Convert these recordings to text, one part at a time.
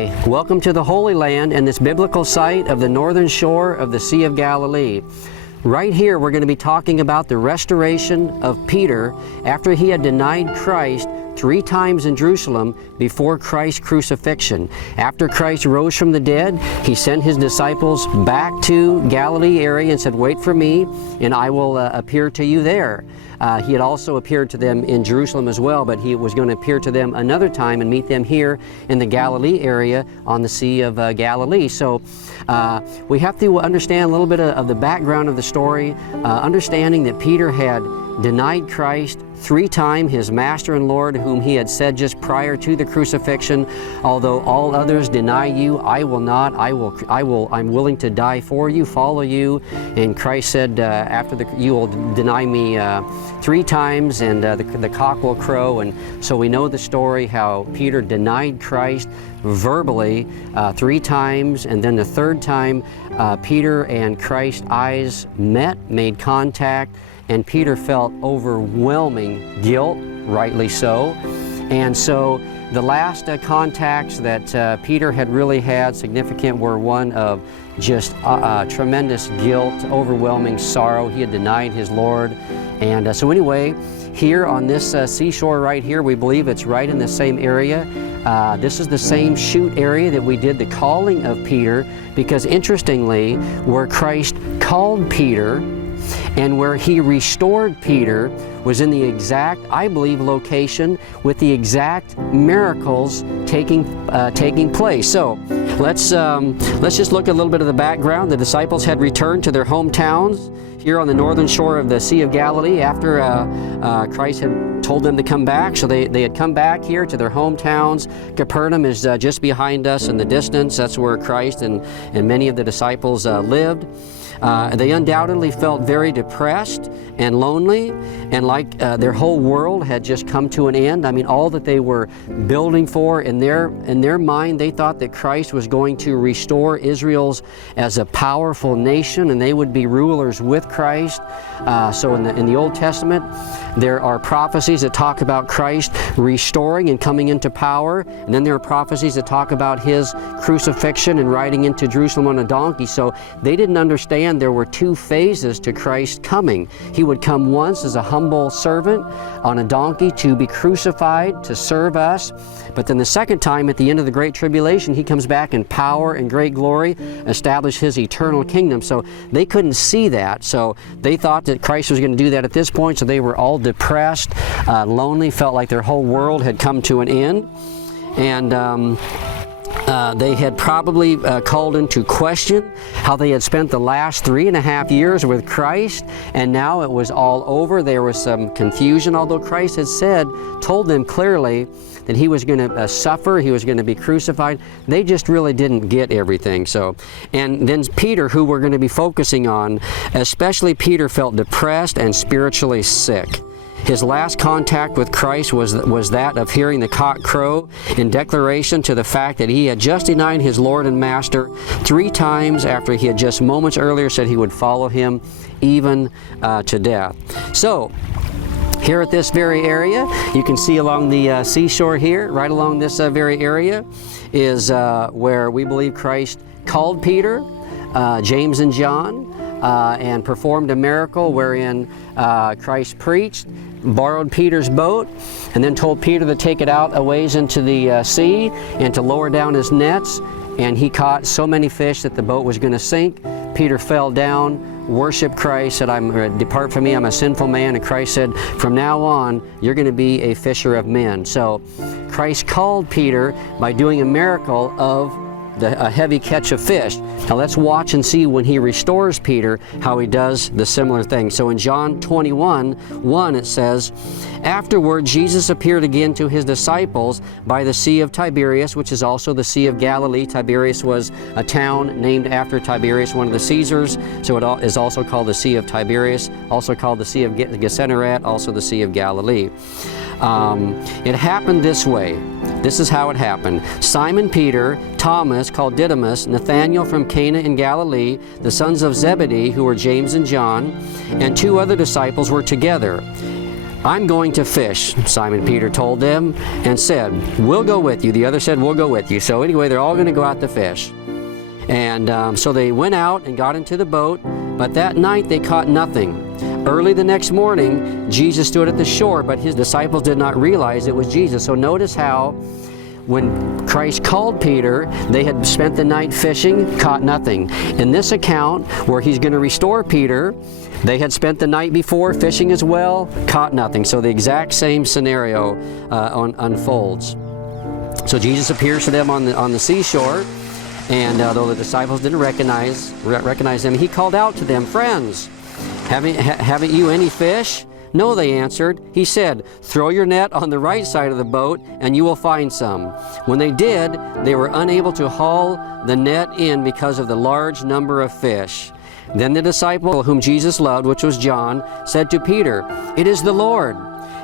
Okay, welcome to the Holy Land and this biblical site of the northern shore of the Sea of Galilee. Right here we're going to be talking about the restoration of Peter after he had denied Christ 3 times in Jerusalem before Christ's crucifixion. After Christ rose from the dead, he sent his disciples back to Galilee area and said, "Wait for me and I will appear to you there." He had also appeared to them in Jerusalem as well, but he was going to appear to them another time and meet them here in the Galilee area on the Sea of Galilee. So we have to understand a little bit of the background of the story, understanding that Peter had denied Christ 3 times, his Master and Lord, whom he had said just prior to the crucifixion, "Although all others deny you, I will not. I'm willing to die for you, follow you." And Christ said, you will deny me 3 times, and the cock will crow. And so we know the story how Peter denied Christ verbally 3 times, and then the 3rd time Peter and Christ's eyes met, made contact, and Peter felt overwhelming guilt, rightly so. And so the last contacts that Peter had really had significant were one of just tremendous guilt, overwhelming sorrow. He had denied his Lord. And so anyway, here on this seashore right here, we believe it's right in the same area. This is the same shoot area that we did the calling of Peter, because interestingly, where Christ called Peter and where he restored Peter was in the exact, I believe, location with the exact miracles taking place. So let's just look at a little bit of the background. The disciples had returned to their hometowns here on the northern shore of the Sea of Galilee after Christ had told them to come back. So they had come back here to their hometowns. Capernaum is just behind us in the distance. That's where Christ and many of the disciples lived. They undoubtedly felt very depressed and lonely, and like their whole world had just come to an end. I mean, all that they were building for in their mind, they thought that Christ was going to restore Israel's as a powerful nation, and they would be rulers with Christ. So in the Old Testament, there are prophecies that talk about Christ restoring and coming into power, and then there are prophecies that talk about his crucifixion and riding into Jerusalem on a donkey. So they didn't understand there were 2 phases to Christ's coming. He would come once as a humble servant on a donkey to be crucified, to serve us. But then the second time, at the end of the Great Tribulation, he comes back in power and great glory, establish his eternal kingdom. So they couldn't see that. So they thought that Christ was going to do that at this point. So they were all depressed, lonely, felt like their whole world had come to an end. And they had probably called into question how they had spent the last 3.5 years with Christ, and now it was all over. There was some confusion, although Christ had told them clearly that he was going to suffer, he was going to be crucified. They just really didn't get everything. So, and then Peter, who we're going to be focusing on, especially Peter, felt depressed and spiritually sick. His last contact with Christ was that of hearing the cock crow in declaration to the fact that he had just denied his Lord and Master 3 times after he had just moments earlier said he would follow him even to death. So, here at this very area, you can see along the seashore here, right along this very area, is where we believe Christ called Peter, James and John, and performed a miracle wherein Christ preached, borrowed Peter's boat, and then told Peter to take it out a ways into the sea and to lower down his nets. And he caught so many fish that the boat was going to sink. Peter fell down, worshiped Christ, said, "Depart from me, I'm a sinful man." And Christ said, "From now on, you're going to be a fisher of men." So Christ called Peter by doing a miracle of a heavy catch of fish. Now let's watch and see when he restores Peter how he does the similar thing. So in John 21:1 it says, "Afterward Jesus appeared again to his disciples by the Sea of Tiberias," which is also the Sea of Galilee. Tiberias was a town named after Tiberius, one of the Caesars. So it is also called the Sea of Tiberias, also called the Sea of Gennesaret, also the Sea of Galilee. It happened this way. This is how it happened. Simon Peter, Thomas, called Didymus, Nathanael from Cana in Galilee, the sons of Zebedee, who were James and John, and 2 other disciples were together. I'm going to fish, Simon Peter told them, and said, we'll go with you. The other said, we'll go with you. So anyway, they're all going to go out to fish. And so they went out and got into the boat, but that night they caught nothing. Early the next morning, Jesus stood at the shore, but his disciples did not realize it was Jesus. So notice how when Christ called Peter, they had spent the night fishing, caught nothing. In this account, where he's going to restore Peter, they had spent the night before fishing as well, caught nothing. So the exact same scenario unfolds. So Jesus appears to them on the seashore, and though the disciples didn't recognize them, he called out to them, friends, haven't you any fish? No, they answered. He said, throw your net on the right side of the boat and you will find some. When they did, they were unable to haul the net in because of the large number of fish. Then the disciple whom Jesus loved, which was John, said to Peter, it is the Lord.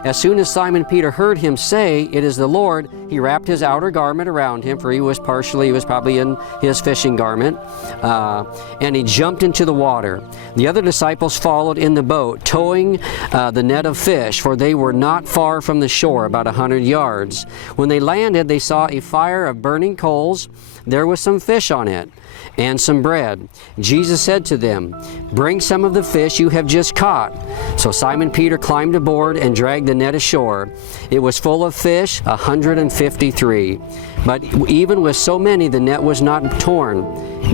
As soon as Simon Peter heard him say, it is the Lord, he wrapped his outer garment around him, for he was probably in his fishing garment, and he jumped into the water. The other disciples followed in the boat, towing the net of fish, for they were not far from the shore, about 100 yards. When they landed, they saw a fire of burning coals. There was some fish on it, and some bread. Jesus said to them, bring some of the fish you have just caught. So Simon Peter climbed aboard and dragged the net ashore. It was full of fish, 153. But even with so many, the net was not torn.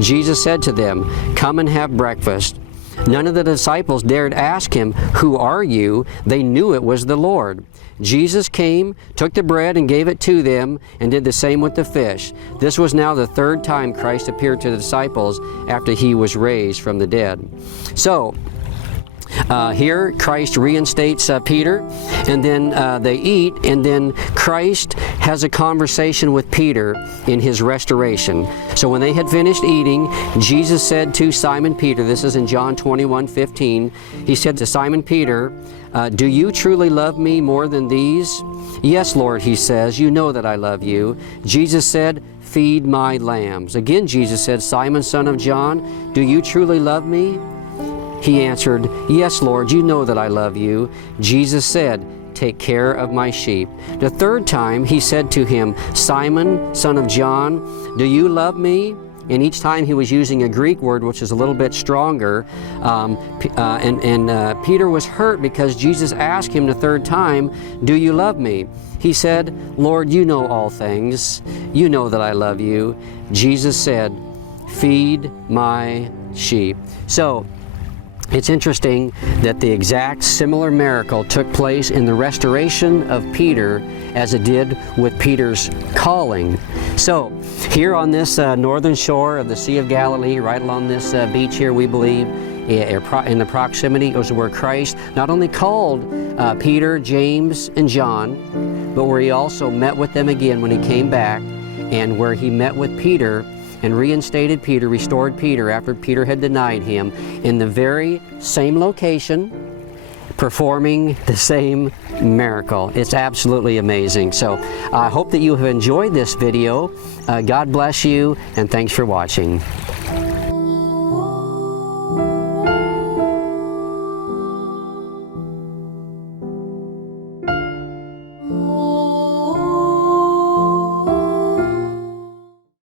Jesus said to them, come and have breakfast. None of the disciples dared ask him, who are you? They knew it was the Lord. Jesus came, took the bread and gave it to them, and did the same with the fish. This was now the third time Christ appeared to the disciples after he was raised from the dead. So, here Christ reinstates Peter, and then they eat, and then Christ has a conversation with Peter in his restoration. So when they had finished eating, Jesus said to Simon Peter, this is in John 21:15, he said to Simon Peter, do you truly love me more than these? Yes, Lord, he says, you know that I love you. Jesus said, feed my lambs. Again, Jesus said, Simon, son of John, do you truly love me? He answered, yes, Lord, you know that I love you. Jesus said, take care of my sheep. The third time he said to him, Simon, son of John, do you love me? And each time he was using a Greek word which is a little bit stronger. Peter was hurt because Jesus asked him the third time, do you love me? He said, Lord, you know all things. You know that I love you. Jesus said, feed my sheep. So, it's interesting that the exact similar miracle took place in the restoration of Peter as it did with Peter's calling. So, here on this northern shore of the Sea of Galilee, right along this beach here, we believe, in the proximity was where Christ not only called Peter, James, and John, but where he also met with them again when he came back, and where he met with Peter and reinstated Peter, restored Peter after Peter had denied him, in the very same location, performing the same miracle. It's absolutely amazing. So I hope that you have enjoyed this video. God bless you, and thanks for watching.